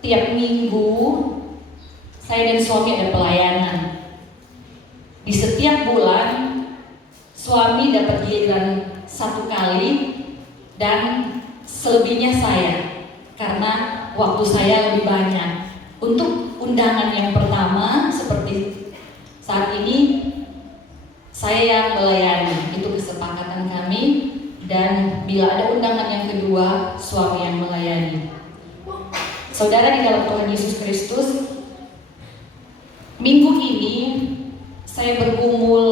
tiap minggu saya dan suami ada pelayanan. Di setiap bulan suami dapat giliran 1 kali dan selebihnya saya, karena waktu saya lebih banyak. Untuk undangan yang pertama seperti saat ini saya yang melayani, itu kesepakatan kami. Dan bila ada undangan yang kedua, suami yang melayani. Saudara di dalam Tuhan Yesus Kristus, minggu ini saya bergumul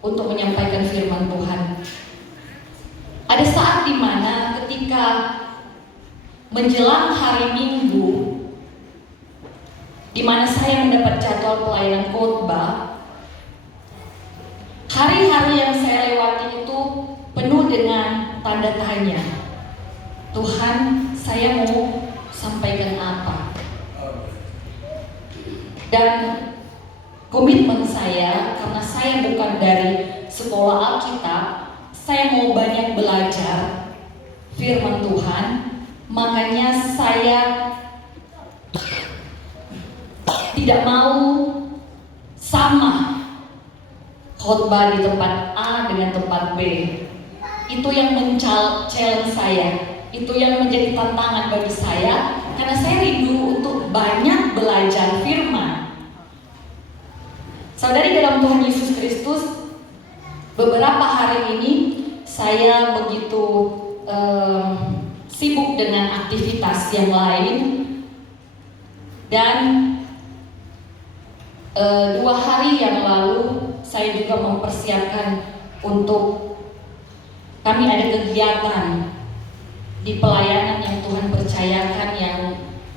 untuk menyampaikan firman Tuhan. Ada saat di mana ketika menjelang hari Minggu, di mana saya mendapat jadwal pelayanan khotbah, hari-hari yang saya lewati itu penuh dengan tanda tanya. Tuhan, saya mau sampaikan apa? Dan komitmen saya, karena saya bukan dari sekolah Alkitab, saya mau banyak belajar firman Tuhan. Makanya saya tidak mau sama khotbah di tempat A dengan tempat B. Itu yang challenge saya, itu yang menjadi tantangan bagi saya, karena saya rindu untuk banyak belajar firman. Saudari dalam Tuhan Yesus Kristus, beberapa hari ini saya begitu sibuk dengan aktivitas yang lain, dan 2 hari yang lalu saya juga mempersiapkan untuk kami ada kegiatan di pelayanan yang Tuhan percayakan, yang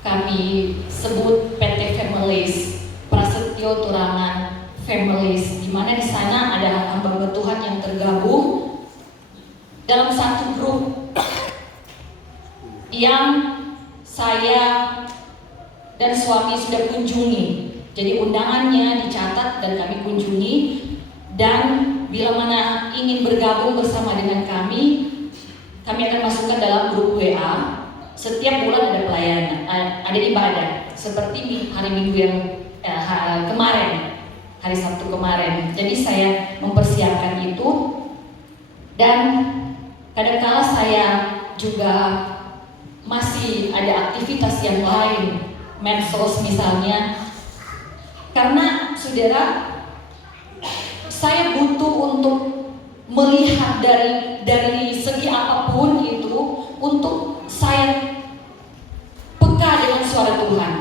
kami sebut PT Families, Prasetyo Turangan Families, di mana di sana ada hamba Tuhan yang tergabung dalam satu grup yang saya dan suami sudah kunjungi. Jadi undangannya dicatat dan kami kunjungi, dan bila mana ingin bergabung bersama dengan kami akan masukkan dalam grup WA. Setiap bulan ada pelayanan, ada ibadah, seperti hari Minggu yang kemarin, hari Sabtu kemarin. Jadi saya mempersiapkan itu, dan kadangkala saya juga masih ada aktivitas yang lain, medsos misalnya. Karena saudara, saya butuh untuk melihat dari segi apapun itu, untuk saya peka dengan suara Tuhan.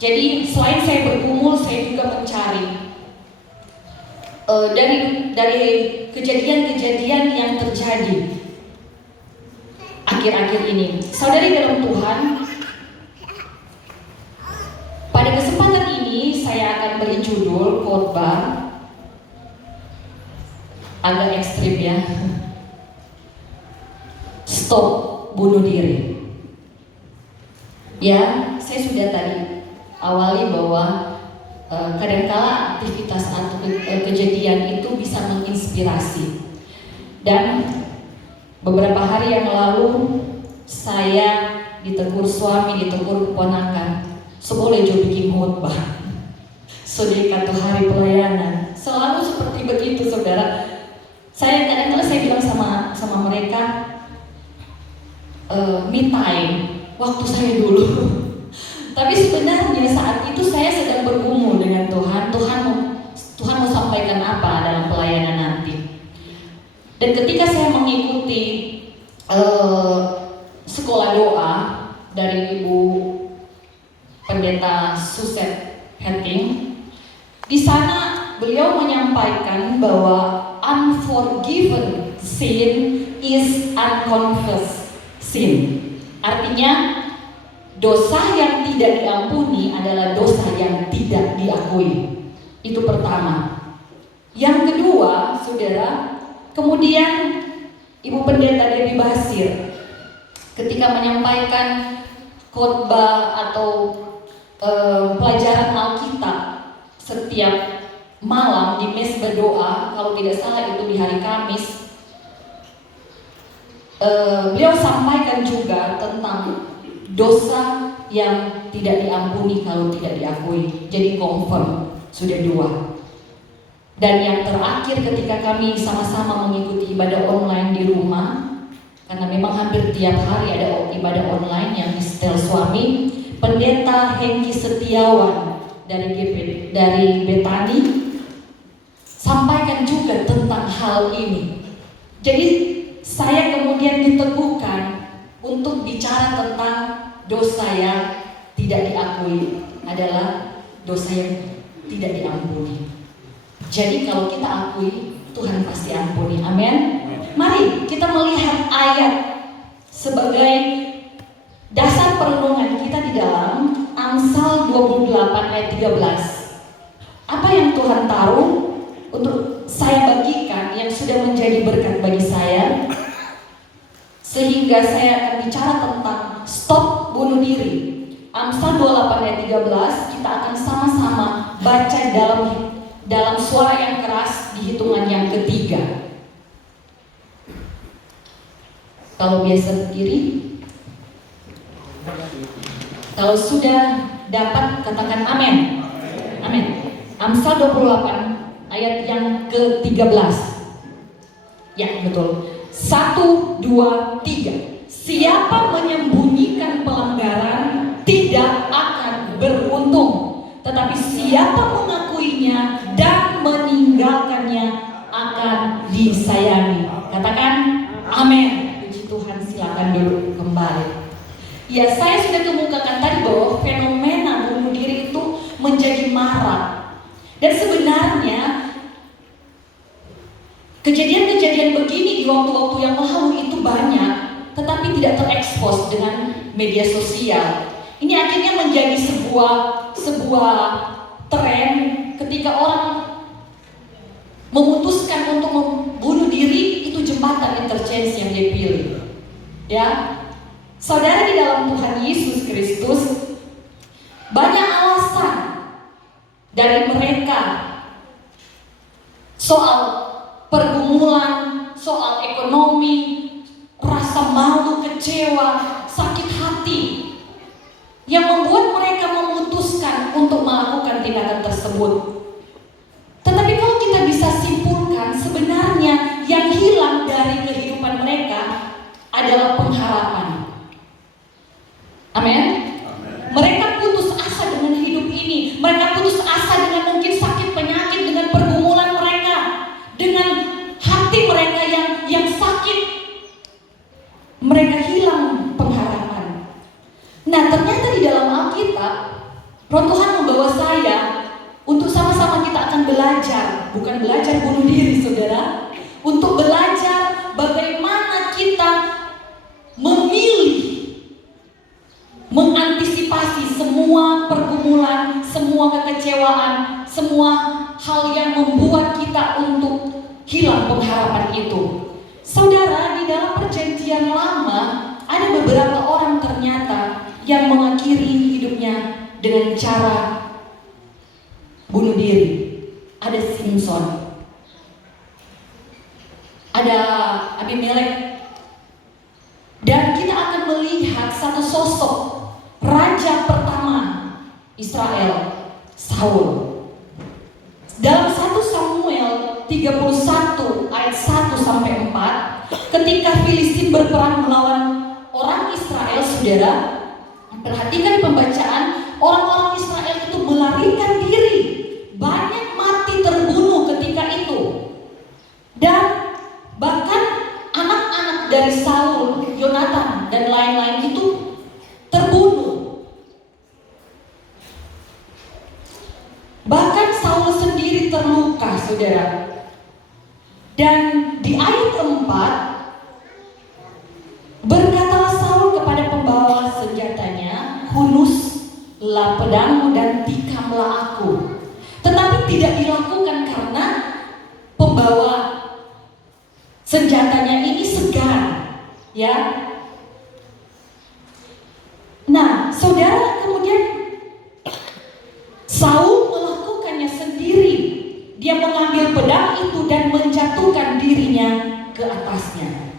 Jadi selain saya bergumul, saya juga mencari dari kejadian-kejadian yang terjadi akhir-akhir ini. Saudari dalam Tuhan, pada kesempatan ini saya akan beri judul khotbah agak ekstrim ya. Stop bunuh diri. Ya, saya sudah tadi awali bahwa kadangkala aktivitas atau kejadian itu bisa menginspirasi. Dan beberapa hari yang lalu saya ditegur suami, ditegur keponakan, "Seboleh jo bikin khotbah, sodeka tuh hari pelayanan." Selalu seperti begitu, saudara. Saya kadang-kadang saya bilang sama mereka, me time, waktu saya dulu. Tapi sebenarnya saat itu saya sedang bergumul dengan Tuhan. Tuhan mau sampaikan apa dalam pelayanan nanti. Dan ketika saya mengikuti sekolah doa dari Ibu Pendeta Suset Hetting, di sana beliau menyampaikan bahwa unforgiven sin is unconfessed sin. Artinya, dosa yang tidak diampuni adalah dosa yang tidak diakui. Itu pertama. Yang kedua, saudara, kemudian Ibu Pendeta Debbie Basir ketika menyampaikan khotbah atau pelajaran Alkitab setiap malam di mesbah doa, kalau tidak salah itu di hari Kamis, beliau sampaikan juga tentang dosa yang tidak diampuni kalau tidak diakui. Jadi confirm, sudah 2. Dan yang terakhir ketika kami sama-sama mengikuti ibadah online di rumah, karena memang hampir tiap hari ada ibadah online yang disetel suami, Pendeta Hengki Setiawan dari Betani sampaikan juga tentang hal ini. Jadi saya kemudian diteguhkan untuk bicara tentang dosa yang tidak diakui adalah dosa yang tidak diampuni. Jadi kalau kita akui, Tuhan pasti ampuni. Amin. Mari kita melihat ayat sebagai dasar perenungan kita di dalam Amsal 28 ayat 13. Apa yang Tuhan taruh untuk saya bagikan yang sudah menjadi berkat bagi saya, sehingga saya akan bicara tentang stop bunuh diri. Amsal 28 ayat 13 kita akan sama-sama baca dalam suara yang keras di hitungan yang ketiga. Kalau biasa berdiri, kalau sudah dapat katakan amin. Amin. Amsal 28 ayat yang ke-13. Ya, betul. 1, 2, 3. Siapa menyembunyikan pelanggaran tidak akan beruntung, tetapi siapa mengakuinya dan meninggalkannya akan disayangi. Katakan amin. Puji Tuhan, silakan duduk kembali. Ya, saya sudah kemukakan tadi bahwa fenomena bunuh diri itu menjadi marak. Dan sebenarnya kejadian-kejadian begini di waktu-waktu yang lalu itu banyak, tetapi tidak terekspos dengan media sosial. Ini akhirnya menjadi sebuah tren ketika orang memutuskan untuk membunuh diri, itu jembatan interchange yang dia pilih. Ya, saudara, di dalam Tuhan Yesus Kristus banyak alasan dari mereka soal pergumulan, soal ekonomi, rasa malu, kecewa, sakit hati, yang membuat mereka memutuskan untuk melakukan tindakan tersebut. Tetapi kalau kita bisa simpulkan, sebenarnya yang hilang dari kehidupan mereka adalah pengharapan. Amin. Mereka putus asa dengan hidup ini. Mereka putus asa dengan mungkin sakit penyakit, dengan pergumulan mereka, dengan hati mereka yang sakit. Mereka hilang pengharapan. Nah, ternyata di dalam Alkitab, Roh Tuhan membawa saya untuk sama-sama kita akan belajar, bukan belajar bunuh diri, saudara, untuk belajar bagaimana kita memilih, mengantisipasi semua pergumulan, semua kekecewaan, semua hal yang membuat kita untuk hilang pengharapan itu. Saudara, di dalam perjanjian lama ada beberapa orang ternyata yang mengakhiri hidupnya dengan cara bunuh diri. Ada Simpson, ada Abimelek, dan kita akan melihat satu sosok raja pertama Israel, Saul. Dalam 1 Samuel 31 ayat 1 sampai 4, ketika Filistin berperang melawan orang Israel, saudara, perhatikan pembacaan, orang-orang Israel itu melarikan diri, banyak mati terbunuh ketika itu, dan bahkan anak-anak dari Saul, Yonatan dan lain-lain itu terbunuh. Bahkan Saul sendiri terluka, saudara. Dan di ayat 4, berkatalah Saul kepada pembawa senjatanya, hunuslah pedangmu dan tikamlah aku. Tetapi tidak dilakukan karena pembawa senjatanya ini segan, ya. Nah, saudara, kemudian Saul melakukannya sendiri. Dia mengambil pedang itu dan menjatuhkan dirinya ke atasnya.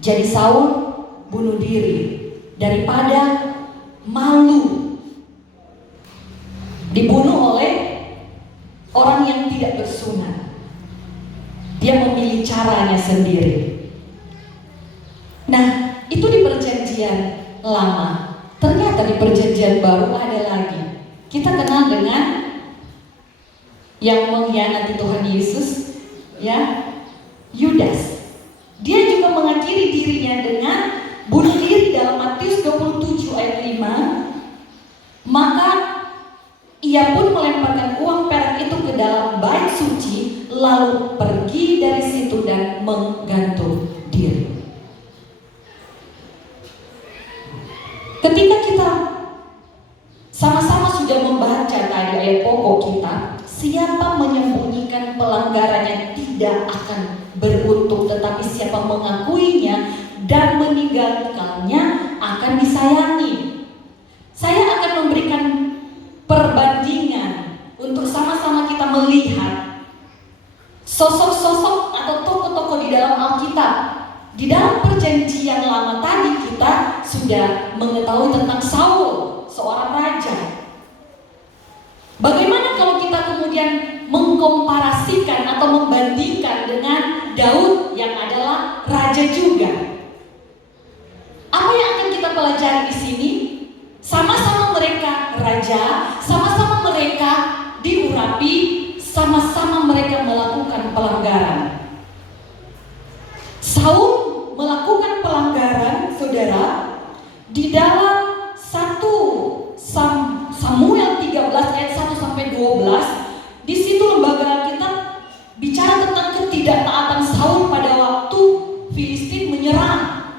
Jadi Saul bunuh diri daripada ciptaannya sendiri. Nah, itu di perjanjian lama. Ternyata di perjanjian baru ada lagi. Kita kenal dengan yang mengkhianati Tuhan Yesus, ya, Yudas. Dia juga mengakhiri dirinya dengan bunuh diri dalam Matius 27 ayat 5. Maka ia pun melemparkan uang perak itu ke dalam bait suci, lalu pergi dari situ dan menggantung diri. Ketika kita sama-sama sudah membaca tadi ayat pokok kita, siapa menyembunyikan pelanggarannya tidak akan beruntung, tetapi siapa mengakuinya dan meninggalkannya akan disayangi. Saya akan memberikan perbandingan untuk sama-sama kita melihat sosok-sosok atau tokoh-tokoh di dalam Alkitab. Di dalam perjanjian lama tadi kita sudah mengetahui tentang Saul, seorang raja. Bagaimana kalau kita kemudian mengkomparasikan atau membandingkan dengan Daud yang adalah raja juga? Apa yang akan kita pelajari di sini? Sama-sama mereka raja, sama-sama mereka diurapi, sama-sama mereka melakukan pelanggaran. Saul melakukan pelanggaran, saudara, di dalam 1 Samuel 13 ayat 1 sampai 12. Di situ lembaga Alkitab bicara tentang ketidaktaatan Saul pada waktu Filistin menyerang.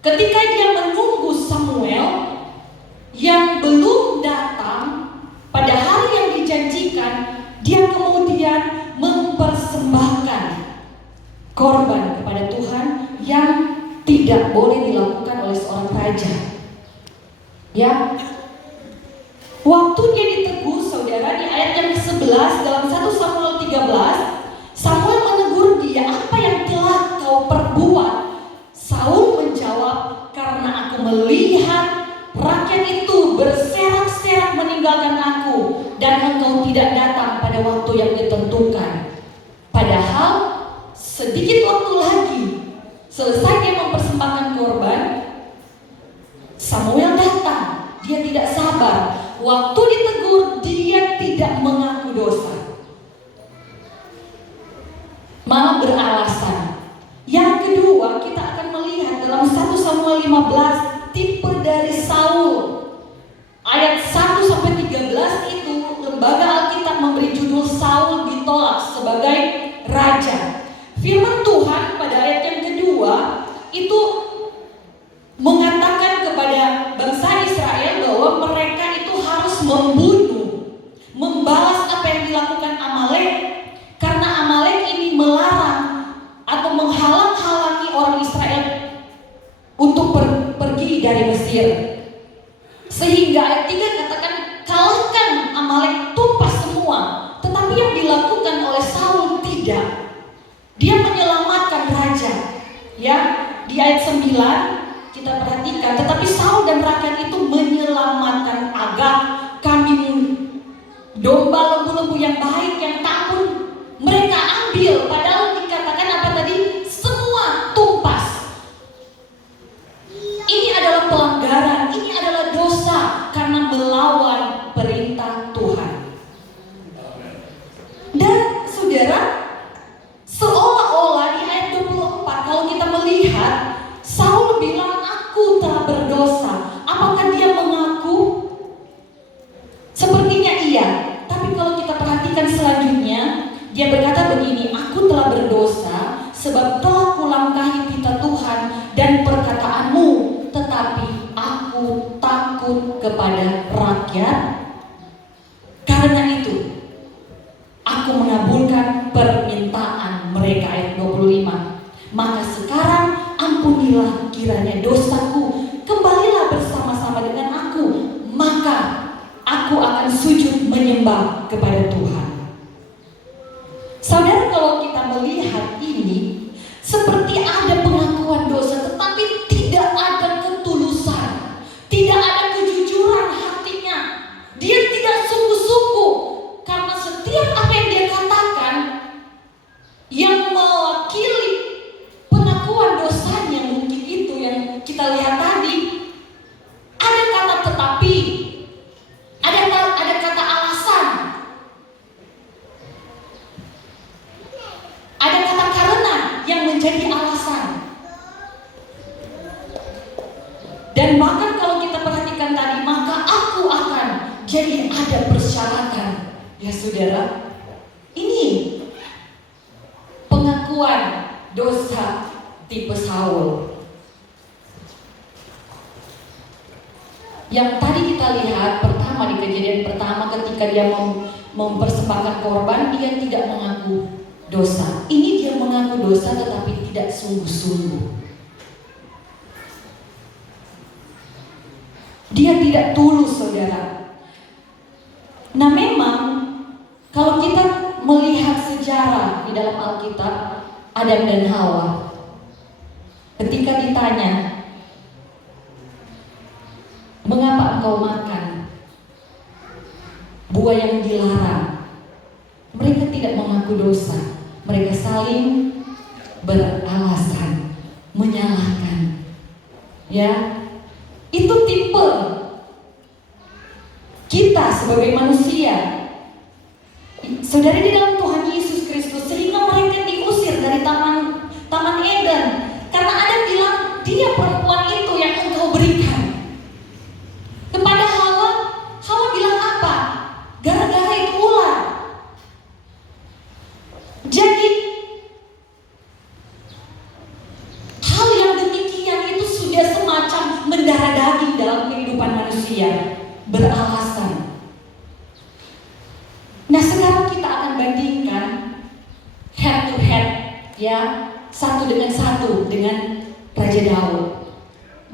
Ketika dia menunggu Samuel yang belum datang pada hari yang dijanjikan, dia kemudian mempersembahkan korban kepada Tuhan yang tidak boleh dilakukan oleh seorang raja. Ya, waktu dia ditegur, saudara, di ayat yang ke-11 dalam 1 Samuel 13, Samuel menegur dia, "Apa yang telah kau perbuat?" Saul menjawab, "Karena aku melihat rakyat itu berserak-serak meninggalkan aku, dan engkau tidak datang pada waktu yang ditentukan." Padahal sedikit waktu lagi selesai dia mempersembahkan korban, Samuel datang. Dia tidak sabar. Waktu ditegur, dia tidak mengaku dosa, malah beralasan. Yang kedua, kita akan melihat dalam 1 Samuel 15 tipe dari Saul. Ayat 1 sampai 13 itu lembaga Alkitab memberi judul Saul ditolak sebagai raja. Firman Tuhan pada ayat yang kedua itu mengatakan kepada bangsa Israel bahwa mereka itu harus membunuh, membalas apa yang dilakukan Amalek, karena Amalek ini melarang atau menghalang-halangi orang Israel untuk pergi dari Mesir. Sehingga ayat 3 katakan, kalahkan Amalek, tumpas semua. Tetapi yang dilakukan oleh Saul tidak. Dia menyelamatkan raja. Ya, di ayat 9 kita perhatikan, tetapi Saul dan rakyat itu menyelamatkan Agag, kambing domba, lembu-lembu yang baik, yang takut mereka ambil, padahal dikatakan apa tadi? Semua tumpas. Ini adalah pelanggaran, ini adalah dosa karena melawan perintah Tuhan. Dan saudara, seolah-olah di ayat 24 kalau kita melihat Saul bilang, "Aku telah berdosa." Apakah dia mengaku? Sepertinya iya. Tapi kalau kita perhatikan selanjutnya, dia berkata begini, "Aku telah berdosa sebab telah kulangkahi titah Tuhan dan perkataanmu, tetapi aku takut kepada rakyat. Karena itu aku mengabulkan permintaan mereka." Ayat 25. "Maka sekarang ampunilah kiranya dosaku, kembalilah bersama-sama dengan aku, maka aku akan sujud menyembah kepada Tuhan." Saudara, kalau kita melihat ini seperti ada pengakuan dosa, tetapi tidak ada ketulusan, tidak ada kejujuran hatinya. Dia tidak sungguh-sungguh, karena setiap apa yang dia katakan yang mewakili Jadi ada persyaratan, ya saudara. Ini pengakuan dosa tipe Saul. Yang tadi kita lihat pertama di kejadian pertama, ketika dia mempersembahkan korban, dia tidak mengaku dosa. Ini dia mengaku dosa tetapi tidak sungguh-sungguh. Dia tidak tulus, saudara. Nah, memang kalau kita melihat sejarah di dalam Alkitab, Adam dan Hawa, ketika ditanya, mengapa engkau makan buah yang dilarang? Mereka tidak mengaku dosa. Mereka saling beralasan, menyalahkan. Ya, itu tipe kita sebagai manusia, saudara, di dalam Tuhan Yesus Kristus. Sehingga mereka diusir dari Taman Eden karena Adam bilang, dia perempuan itu yang engkau berikan kepada Hawa. Hawa bilang apa? Gara-gara itu ular. Jadi hal yang demikian itu sudah semacam mendarah daging dalam kehidupan manusia, beralasan. Nah, sekarang kita akan bandingkan head to head, ya, satu dengan satu dengan Raja Daud.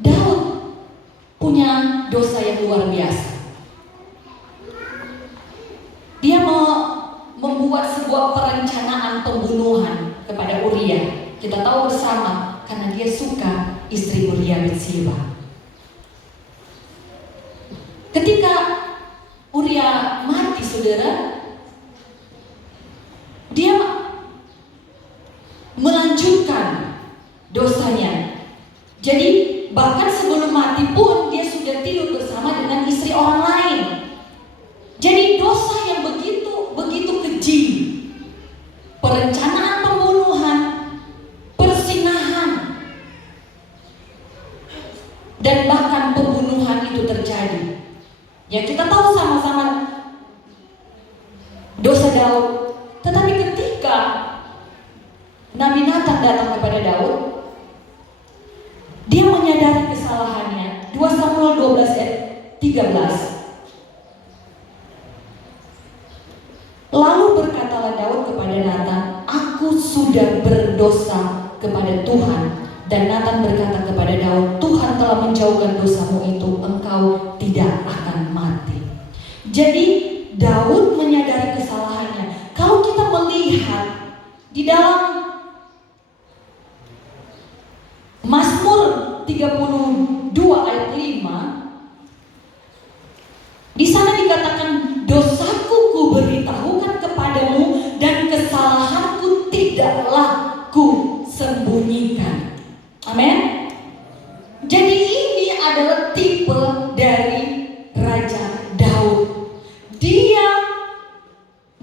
Daud punya dosa yang luar biasa. Dia membuat sebuah perencanaan pembunuhan kepada Uria. Kita tahu bersama karena dia suka istri Uria Batseba. Ketika Uria mati, saudara, dia melanjutkan dosanya. Jadi bahkan sebelum mati pun dia sudah tidur bersama dengan istri orang lain. Jadi dosa yang begitu keji, perencanaan pembunuhan, persinahan, dan bahkan pembunuhan itu terjadi. Ya, kita tahu sama-sama dosa Daud. Tetapi ketika Nabi Nathan datang kepada Daud, dia menyadari kesalahannya. 2 Samuel 12 ayat 13. Lalu berkatalah Daud kepada Nathan, aku sudah berdosa kepada Tuhan. Dan Nathan berkata kepada Daud, Tuhan telah menjauhkan dosamu itu, engkau tidak akan mati. Jadi Daud menyadari kesalahannya. Kalau kita melihat di dalam Mazmur 32 ayat 5, di sana dikatakan, dosaku kuberitahukan kepadamu dan kesalahanku tidaklah kusembunyikan. Amin. Jadi ini adalah tipe dari Raja Daud. Dia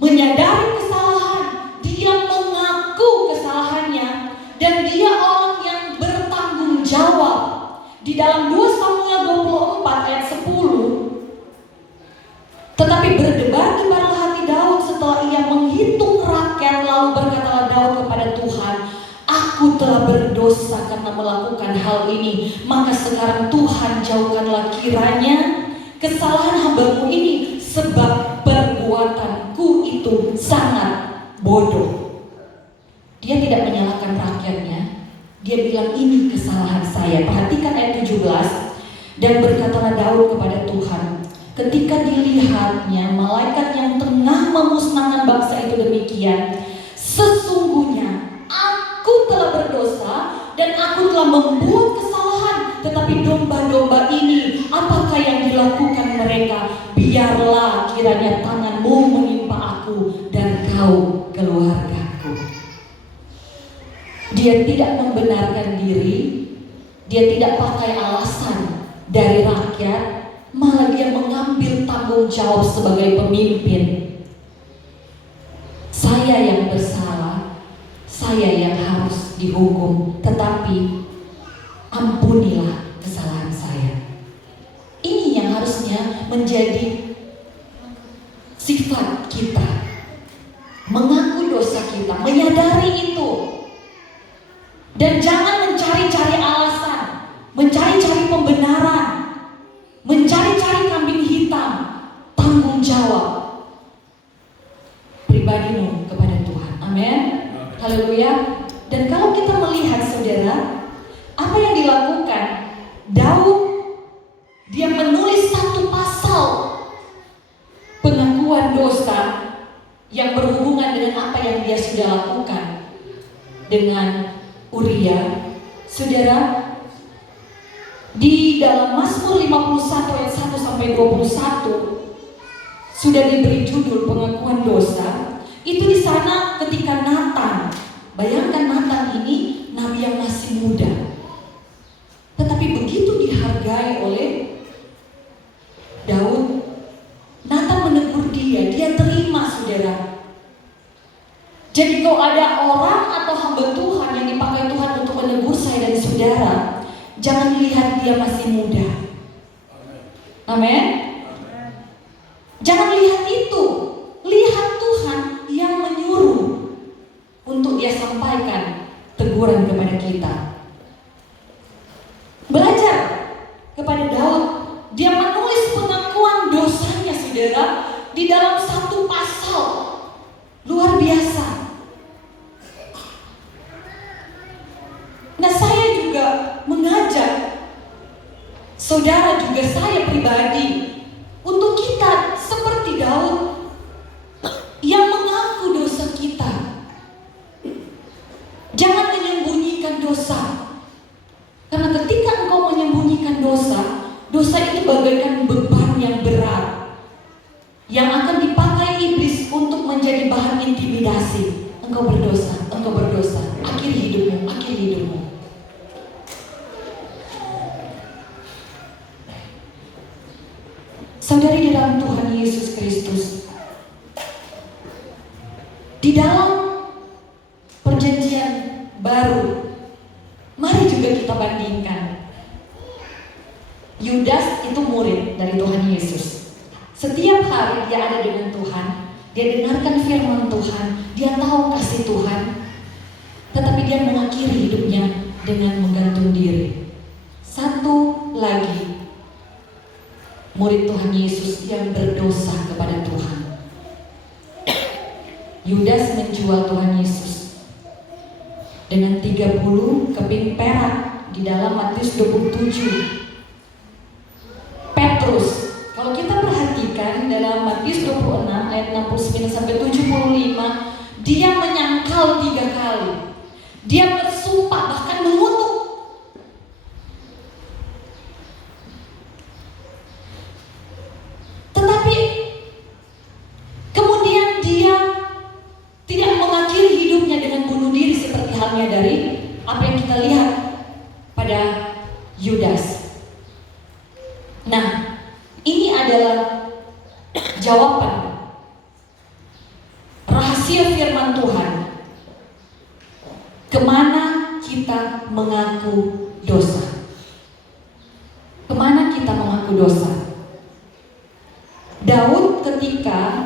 menyadari kesalahan, dia mengaku kesalahannya, dan dia orang yang bertanggung jawab. Di dalam 2 Samuel 24 ayat 10, tetapi berdebar-debarlah hati Daud setelah ia menghitung rakyat, lalu berkatalah Daud kepada Tuhan, aku telah berdosa karena melakukan hal ini. Maka sekarang Tuhan, jauhkanlah kiranya kesalahan hamba-Mu ini, sebab perbuatanku itu sangat bodoh. Dia tidak menyalahkan rakyatnya. Dia bilang, ini kesalahan saya. Perhatikan ayat 17. Dan berkatalah Daud kepada Tuhan, ketika dilihatnya malaikat yang tengah memusnahkan bangsa itu demikian, sesungguhnya aku telah berdosa dan aku telah membuat kesalahan. Tetapi domba-domba ini, apakah yang dilakukan mereka? Biarlah kiranya tangan-Mu menimpa aku dan kau keluargaku. Dia tidak membenarkan diri, dia tidak pakai alasan dari rakyat, malah dia mengambil tanggung jawab sebagai pemimpin. Saya yang bersalah, saya yang harus dihukum, tetapi ampunilah kesalahan saya. Ini yang harusnya menjadi Haleluya. Dan kalau kita melihat saudara, apa yang dilakukan Daud, dia menulis satu pasal pengakuan dosa yang berhubungan dengan apa yang dia sudah lakukan dengan Uria. Saudara, di dalam Mazmur 51 ayat 1 sampai 21 sudah diberi judul pengakuan dosa. Itu di sana ketika Nathan, bayangkan Nathan ini nabi yang masih muda, tetapi begitu dihargai oleh Daud, Nathan menegur dia terima saudara. Jadi kalau ada orang atau hamba Tuhan yang dipakai Tuhan untuk menegur saya dan saudara, jangan lihat dia masih muda. Amin. Jangan lihat itu. Lihat Tuhan yang menyuruh untuk dia sampaikan teguran kepada kita. Belajar kepada Daud. Dia menulis pengakuan dosanya saudara di dalam satu pasal. Luar biasa. Nah, saya juga mengajak saudara, juga saya pribadi, untuk kita seperti Daud yang mengaku dosa kita. Jangan menyembunyikan dosa. Karena ketika engkau menyembunyikan dosa, dosa itu bagaikan beban yang berat yang akan dipakai iblis untuk menjadi bahan intimidasi. Engkau berdosa, akhiri hidupmu. Saudari di dalam Tuhan Yesus Kristus, di dalam perjanjian baru, mari juga kita bandingkan. Yudas itu murid dari Tuhan Yesus. Setiap hari dia ada dengan Tuhan, dia dengarkan firman Tuhan, dia tahu kasih Tuhan, tetapi dia mengakhiri hidupnya dengan menggantung diri. Satu lagi murid Tuhan Yesus yang berdosa kepada Tuhan. Yudas menjual Tuhan Yesus dengan 30 keping perak di dalam Matius 27. Petrus, kalau kita perhatikan dalam Matius 26 ayat 69 sampai 75, dia menyangkal 3 kali. Dia bersumpah, bahkan mengutuk. Tetapi kemudian dia tidak mengakhiri hidupnya dengan bunuh diri seperti halnya dari apa yang kita lihat pada Yudas. Nah, ini adalah jawaban rahasia firman Tuhan. Kemana kita mengaku dosa? Kemana kita mengaku dosa? Daud ketika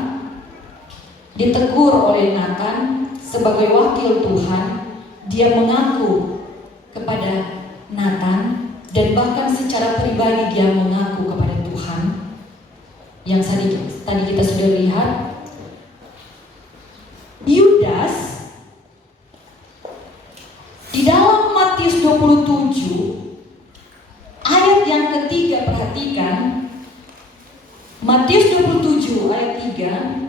ditegur oleh Nathan sebagai wakil Tuhan, dia mengaku kepada Nathan, dan bahkan secara pribadi dia mengaku kepada Tuhan. Yang tadi kita sudah lihat, Yudas di dalam Matius 27 ayat yang ketiga, perhatikan Matius 27 ayat 3.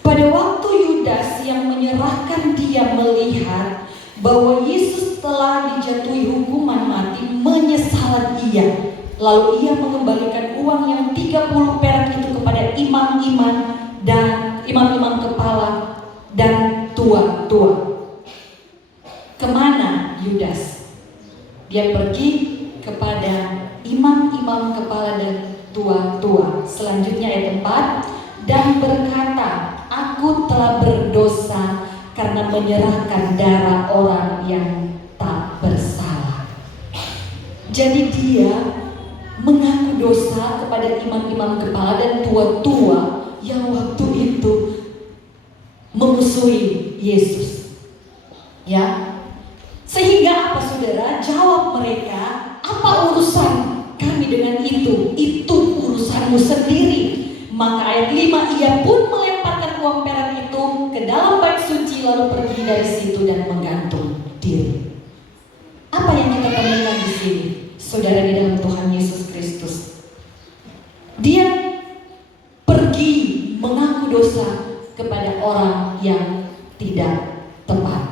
Pada waktu Yudas yang menyerahkan dia melihat bahwa Yesus telah dijatuhi hukuman mati, menyesalan ia. Lalu ia mengembalikan uang yang 30 perak itu kepada imam-imam dan imam-imam kepala dan tua-tua. Kemana Yudas? Dia pergi kepada imam-imam kepala dan tua-tua. Selanjutnya ayat 4, dan berkata, aku telah berdosa karena menyerahkan darah orang yang tak bersalah. Jadi dia mengaku dosa kepada imam-imam kepala dan tua-tua yang waktu itu memusuhi Yesus. Ya, sehingga apa saudara? Jawab mereka, apa urusan kami dengan itu? Itu urusanmu sendiri. Maka ayat 5, ia pun melemparkan uang perak itu ke dalam bait suci, lalu pergi dari situ dan menggantung diri. Apa yang kita temukan di sini, saudara di dalam Tuhan Yesus Kristus? Dia pergi mengaku dosa kepada orang yang tidak tepat.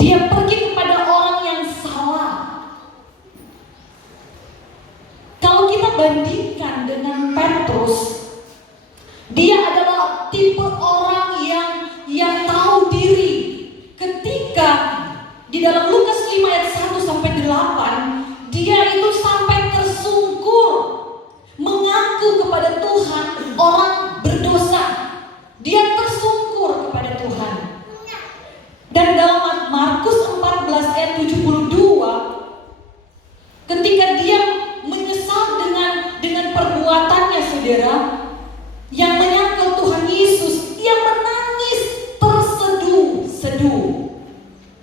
Dia pergi kepada orang yang salah. Kalau kita bandingkan dengan Petrus, dia adalah tipe orang yang tahu diri. Ketika di dalam Lukas 5 ayat 1 sampai 8, dia itu sampai tersungkur mengaku kepada Tuhan orang berdosa. Dia tersungkur kepada Tuhan. Dan dalam Markus 14 ayat 72, ketika dia menyesal dengan perbuatannya, saudara, yang menyangkal Tuhan Yesus, dia menangis terseduh-seduh.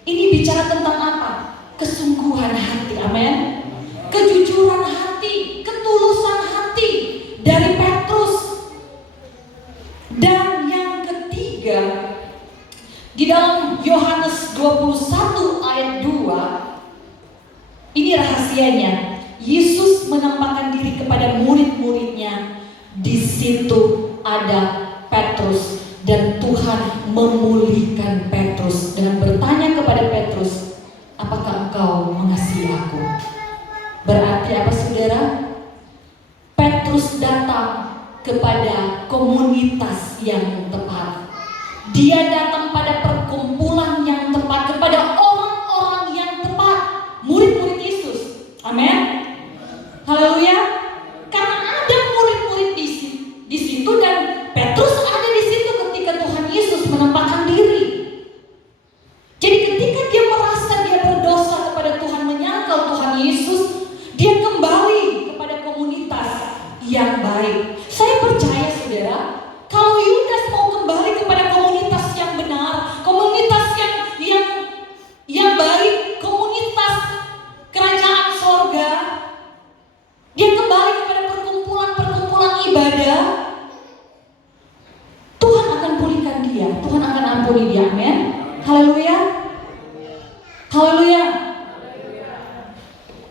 Ini bicara tentang apa? Kesungguhan hati, amin. Kejujuran hati, ketulusan hati dari Petrus. Dan yang ketiga, di dalam Yohanes 21 ayat 2, ini rahasianya. Yesus menampakkan diri kepada murid-muridnya. Di situ ada Petrus, dan Tuhan memulihkan Petrus dengan bertanya kepada Petrus, apakah engkau mengasihi aku? Berarti apa, saudara? Petrus datang kepada komunitas yang tepat. Dia datang pada perkumpulan yang tepat, kepada orang-orang yang tepat, murid-murid Yesus. Amin. Haleluya. Karena ada murid-murid di situ, dan Petrus ada di situ ketika Tuhan Yesus menampakkan diri. Jadi ketika dia merasa dia berdosa kepada Tuhan, menyangkal Tuhan Yesus, dia kembali kepada komunitas yang baik. Saya percaya, saudara, kalau Yudas mau kembali kepada komunitas yang benar, komunitas yang baik, komunitas kerajaan sorga, dia kembali kepada perkumpulan ibadah, Tuhan akan pulihkan dia, Tuhan akan ampuni dia, amin. Haleluya. Haleluya.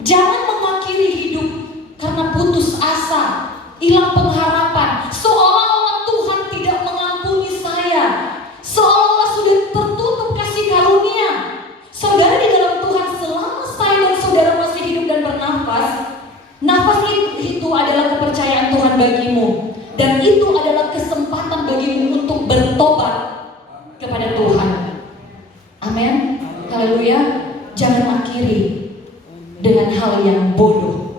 Jangan mengakhiri hidup karena putus asa, hilang pengharapan, seolah-olah Tuhan tidak mengampuni saya, seolah-olah sudah tertutup kasih karunia. Saudara di dalam Tuhan, selama saya dan saudara masih hidup dan bernafas, nafas itu adalah kepercayaan Tuhan bagimu, dan itu adalah kesempatan bagimu untuk bertobat kepada Tuhan. Amin. Haleluya. Jangan akhiri dengan hal yang bodoh.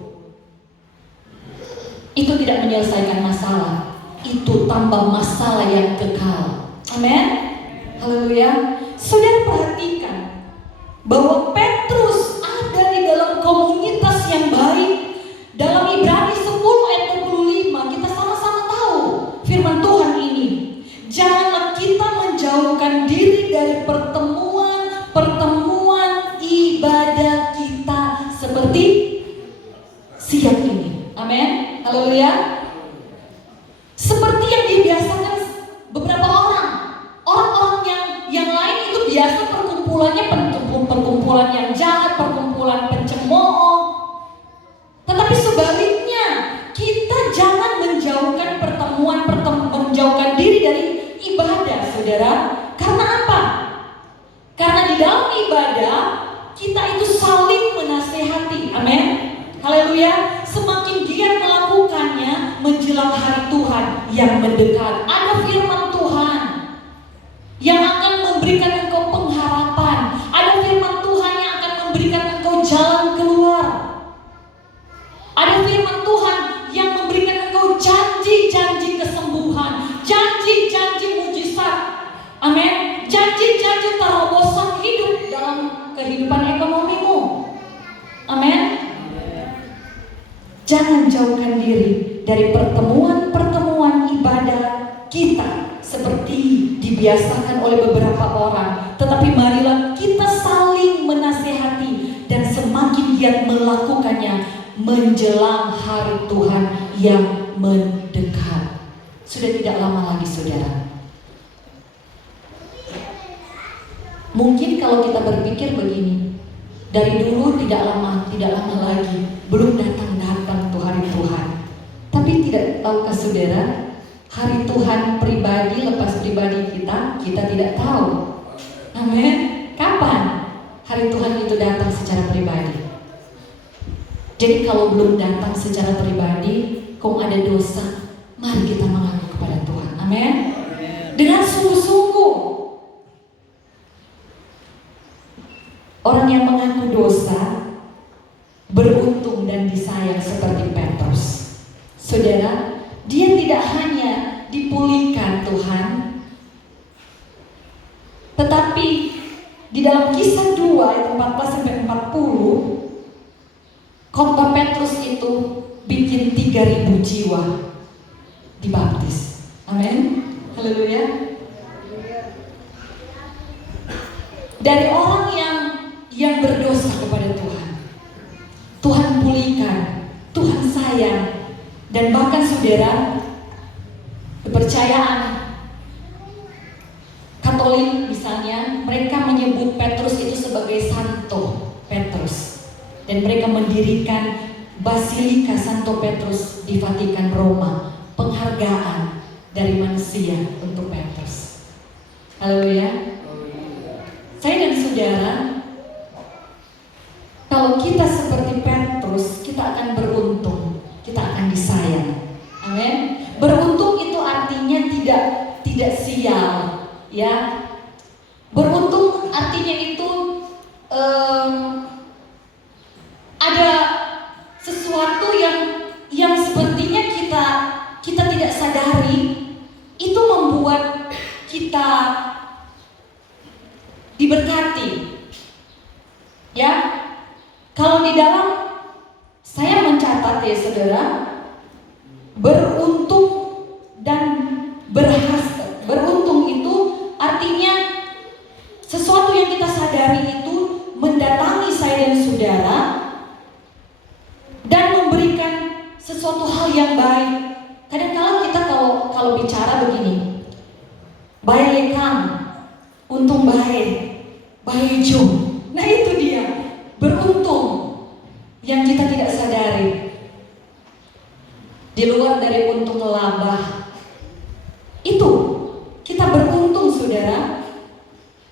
Itu tidak menyelesaikan masalah, itu tambah masalah yang kekal. Amin. Haleluya. Saudara perhatikan bahwa Petrus ada di dalam komunitas yang baik. Dalam Ibrani 10 ayat 25, kita sama-sama tahu firman Tuhan ini. Janganlah kita menjauhkan diri dari pertemuan ibadah kita seperti siang ini. Amin. Haleluya. Seperti yang dibiasakan beberapa orang yang lain itu biasa perkumpulannya perkumpulan yang jahat, perkumpulan pencemooh. Tetapi sebaliknya, kita jangan menjauhkan menjauhkan diri dari ibadah, saudara. Karena apa? Karena di dalam ibadah kita itu saling menasehati. Amin. Haleluya. Semakin giat melakukannya menjelang hari Tuhan yang mendekat, ada firman Tuhan yang akan memberikan engkau pengharapan. Ada firman Tuhan yang akan memberikan engkau jalan keluar. Ada firman Tuhan yang memberikan engkau janji-janji kesembuhan, janji-janji mujizat. Amin. Janji-janji terobosan hidup dalam kehidupan ekonomimu. Amin. Jangan jauhkan diri dari pertemuan ibadah kita seperti dibiasakan oleh beberapa orang. Tetapi marilah kita saling menasehati dan semakin giat melakukannya menjelang hari Tuhan yang mendekat. Sudah tidak lama lagi, saudara. Mungkin kalau kita berpikir begini, dari dulu tidak lama lagi, belum datang tuh hari Tuhan. Tapi tidak tahukah saudara, hari Tuhan pribadi lepas pribadi kita tidak tahu. Amin. Kapan hari Tuhan itu datang secara pribadi? Jadi kalau belum datang secara pribadi, kok ada dosa, mari kita mengaku kepada Tuhan. Amin. Dengan sungguh-sungguh. Orang yang mengaku dosa beruntung dan disayang seperti Petrus. Saudara, dia tidak hanya dipulihkan Tuhan, tetapi di dalam Kisah 2 ayat 14-40, khotbah Petrus itu bikin 3.000 jiwa dibaptis. Amin. Haleluya. Dari orang yang berdosa kepada Tuhan, Tuhan pulihkan, Tuhan sayang. Dan bahkan saudara, kepercayaan Katolik misalnya, mereka menyebut Petrus itu sebagai Santo Petrus, dan mereka mendirikan Basilika Santo Petrus di Vatikan Roma, penghargaan dari manusia untuk Petrus. Haleluya. Saya dan saudara, kalau kita seperti Petrus, kita akan beruntung, kita akan disayang. Amin. Beruntung itu artinya tidak sial, ya. Beruntung artinya itu ada sesuatu yang sepertinya kita tidak sadari, itu membuat kita diberkati. Ya. Kalau di dalam, saya mencatat ya saudara, beruntung dan berhasil. Beruntung itu artinya sesuatu yang kita sadari itu mendatangi saya dan saudara dan memberikan sesuatu hal yang baik. Kadang-kadang kita kalau bicara begini, baik lekang, untung baik jom. Nah itu dia, beruntung yang kita tidak sadari. Di luar dari untung laba, itu kita beruntung saudara.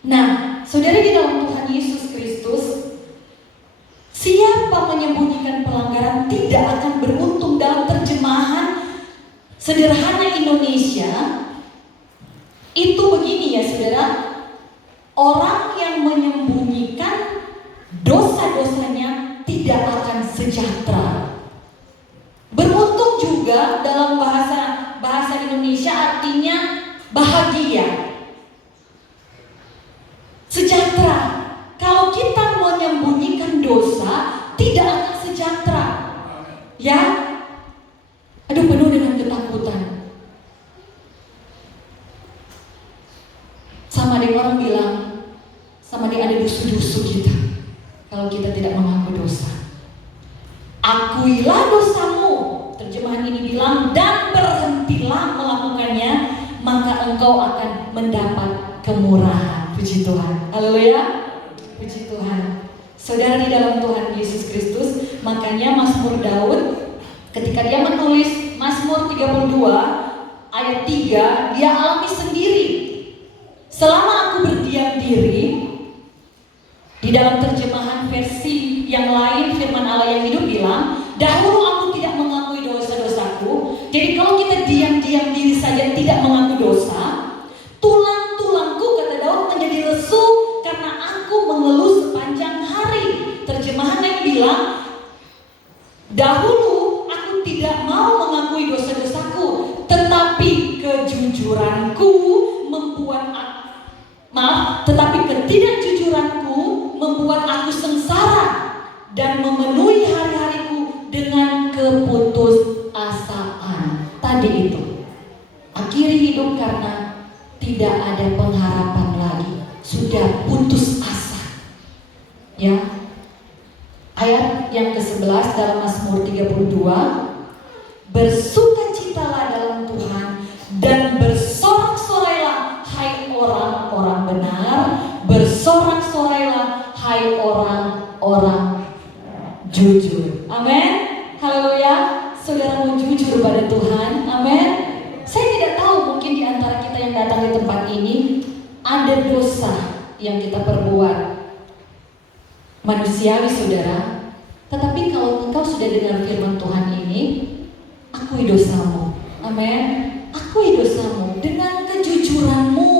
Nah saudara, di dalam Tuhan Yesus Kristus, siapa menyembunyikan pelanggaran tidak akan beruntung. Dalam terjemahan sederhana Indonesia itu begini ya saudara, orang yang menyembunyikan dosa-dosanya tidak akan sejahtera. Beruntung juga dalam bahasa Indonesia artinya bahagia, sejahtera. Kalau kita menyembunyikan dosa, tidak akan sejahtera. Ya, aduh, penuh dengan ketakutan. Sama ada orang bilang, sama dia ada dusu-dusu kita. Kalau kita tidak mengaku dosa, akuilah dosamu. Terjemahan ini bilang, dan berhentilah melakukannya, maka engkau akan mendapat kemurahan. Puji Tuhan. Haleluya. Puji Tuhan. Saudara, di dalam Tuhan Yesus Kristus, makanya Mazmur Daud ketika dia menulis Mazmur 32 ayat 3, dia alami sendiri. Selama aku berdiam diri, di dalam terjemahan versi yang lain firman Allah yang hidup bilang, dahulu aku tidak mengakui dosa-dosaku. Jadi kalau kita diam-diam diri saja tidak mengaku dosa, tulang-tulangku, kata Daud, menjadi lesu karena aku mengeluh sepanjang hari. Terjemahan yang bilang, dahulu aku tidak mau mengakui dosa-dosaku, tetapi kejujuranku membuat tetapi ketidakjujuranku membuat aku sengsara dan memenuhi hari-hariku dengan keputusasaan. Tadi itu, akhiri hidup karena tidak ada pengharapan lagi, sudah putus asa. Ya, ayat yang ke-11 dalam Mazmur 32, bersukacitalah dalam Tuhan dan bersorak-sorailah hai orang-orang benar, bersorak jujur pada Tuhan. Amin. Saya tidak tahu, mungkin di antara kita yang datang di tempat ini ada dosa yang kita perbuat manusiawi, saudara. Tetapi kalau engkau sudah dengar firman Tuhan ini, akui dosamu. Amin. Akui dosamu dengan kejujuranmu.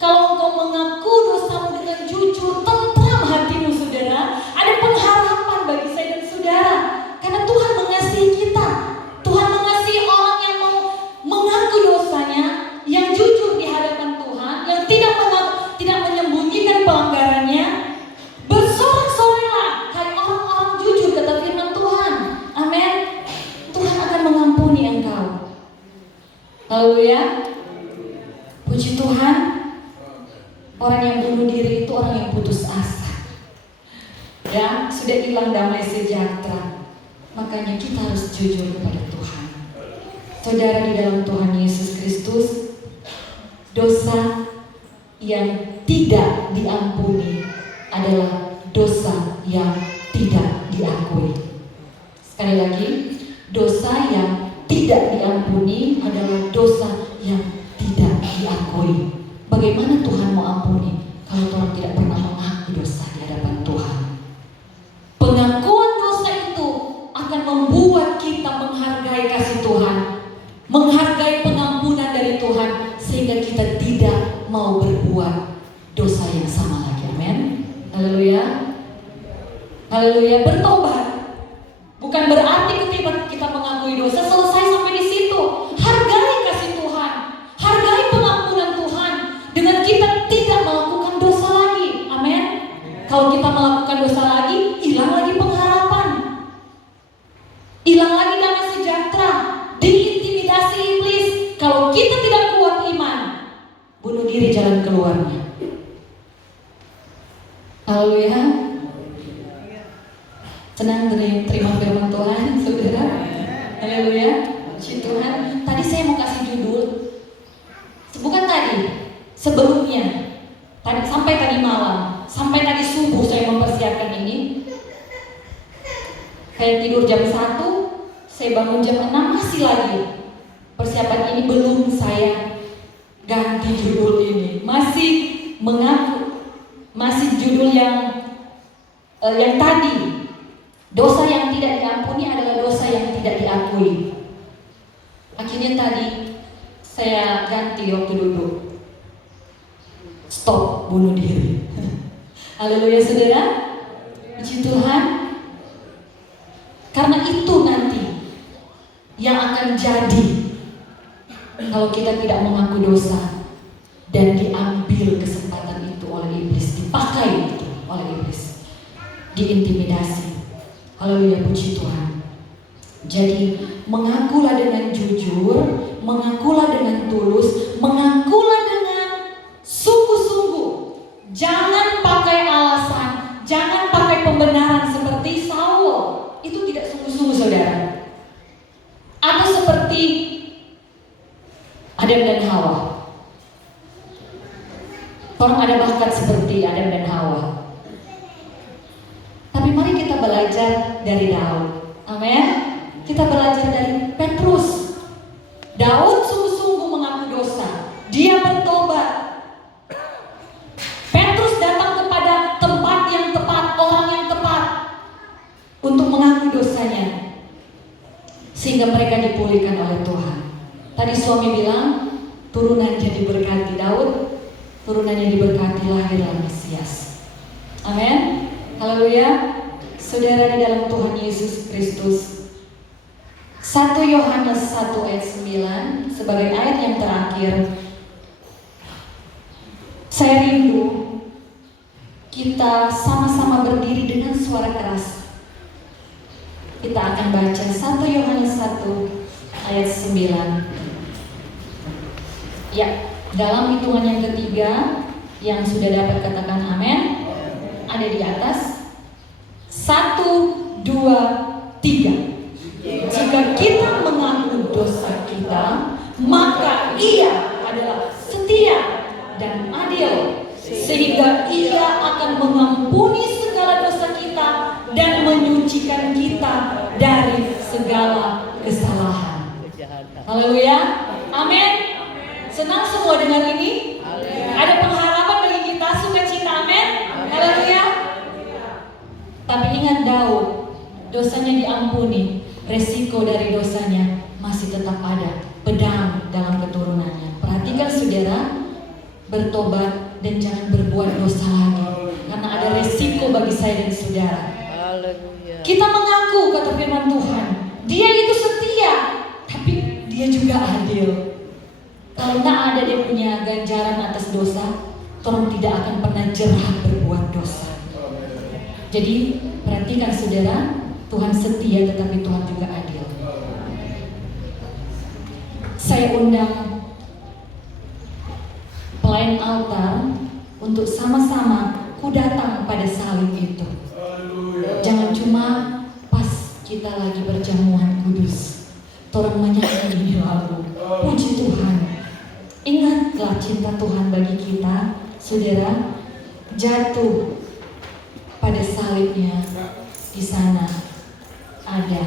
Kalau engkau mengaku dosamu dengan jujur, tentram hatimu, saudara. Ada pengharapan bagi saya dan saudara. Karena Tuhan mengasihi kita. Tuhan mengasihi orang yang mau mengaku dosanya, yang jujur di hadapan Tuhan, yang tidak menyembunyikan pelanggarannya. Bersorak-soraklah, hai orang-orang jujur, kata firman Tuhan. Amin. Tuhan akan mengampuni engkau. Haleluya. Puji Tuhan. Orang yang bunuh diri itu orang yang putus asa. Ya, sudah hilang damai sejahtera. Makanya kita harus jujur kepada Tuhan. Saudara di dalam Tuhan Yesus Kristus, dosa yang tidak diampuni adalah dosa yang tidak diakui. Sekali lagi, dosa yang tidak diampuni adalah dosa yang tidak diakui. Bagaimana Tuhan mau ampuni kalau orang tidak pernah mengaku dosa di hadapan Tuhan? Pengakuan dosa itu akan membuat kita menghargai kasih Tuhan, menghargai pengampunan dari Tuhan, sehingga kita tidak mau berbuat dosa yang sama lagi. Amin. Haleluya. Haleluya. Bertobat bukan berarti ketika kita mengakui dosa selesai sampai di situ. Hargai kasih Tuhan, hargai pengampunan Tuhan dengan kita tidak melakukan dosa lagi. Amin. Kalau kita melakukan dosa lagi, hilang lagi pengharapan, hilang lagi damai sejahtera, diintimidasi iblis. Kalau kita tidak kuat iman, bunuh diri jalan keluarnya. Haleluya. Senang terima firman Tuhan, saudara. Haleluya. Puji Tuhan. Tadi saya mau kasih judul, bukan tadi, sebelumnya, sampai tadi malam, sampai tadi subuh saya mempersiapkan ini. Saya tidur jam 1, saya bangun jam 6, masih lagi persiapan ini, belum saya ganti judul ini. Masih mengaku, masih judul yang tadi. Dosa yang tidak diampuni adalah dosa yang tidak diakui. Akhirnya tadi saya ganti waktu duduk. Stop bunuh diri. Haleluya, saudara. Puji Tuhan. Karena itu nanti yang akan jadi kalau kita tidak mengaku dosa dan diambil kesempatan itu oleh iblis, dipakai itu oleh iblis, diintimidasi. Haleluya, puji Tuhan. Jadi mengakulah dengan jujur, mengakulah dengan tulus, mengakulah dengan sungguh-sungguh. Jangan pakai alasan, jangan pakai pembenaran seperti Saul. Itu tidak sungguh-sungguh, saudara. Atau seperti Adam dan Hawa. Orang ada bakat seperti Adam dan Hawa. Tapi mari kita belajar dari Daud. Amin. Kita belajar dari Petrus. Daud sungguh-sungguh mengaku dosa. Dia bertobat. Petrus datang kepada tempat yang tepat, orang yang tepat untuk mengaku dosanya, sehingga mereka dipulihkan oleh Tuhan. Tadi suami bilang turunannya diberkati. Daud, turunannya diberkati, lahirlah Mesias. Amin. Haleluya. Saudara di dalam Tuhan Yesus Kristus, 1 Yohanes 1 ayat 9 sebagai ayat yang terakhir. Saya rindu kita sama-sama berdiri dengan suara keras. Kita akan baca 1 Yohanes 1 ayat 9. Ya, dalam hitungan yang ketiga, yang sudah dapat katakan amin, ada di atas. 1, 2, 3. Jika kita mengaku dosa kita, maka Ia adalah setia dan adil, sehingga Ia akan mengampuni segala dosa kita dan menyucikan kita dari segala kesalahan. Haleluya. Amin. Senang semua dengar ini? Ada pengharapan bagi kita, sukacita. Amin. Haleluya. Tapi ingat Daud, dosanya diampuni, resiko dari dosanya masih tetap ada, pedang dalam keturunannya. Perhatikan saudara, bertobat dan jangan berbuat dosa lagi, karena ada resiko bagi saya dan saudara. Kita mengaku, kata firman Tuhan, Dia itu setia, tapi Dia juga adil. Kalau tak ada Dia punya ganjaran atas dosa, orang tidak akan pernah jerah berbuat dosa. Jadi perhatikan saudara, Tuhan setia tetapi Tuhan juga adil. Saya undang pelayan altar untuk sama-sama ku datang pada salib itu. Jangan cuma pas kita lagi berjamuan kudus, orang menyanyi ini lalu. Puji Tuhan. Ingatlah cinta Tuhan bagi kita, saudara. Jatuh pada salibnya, di sana ada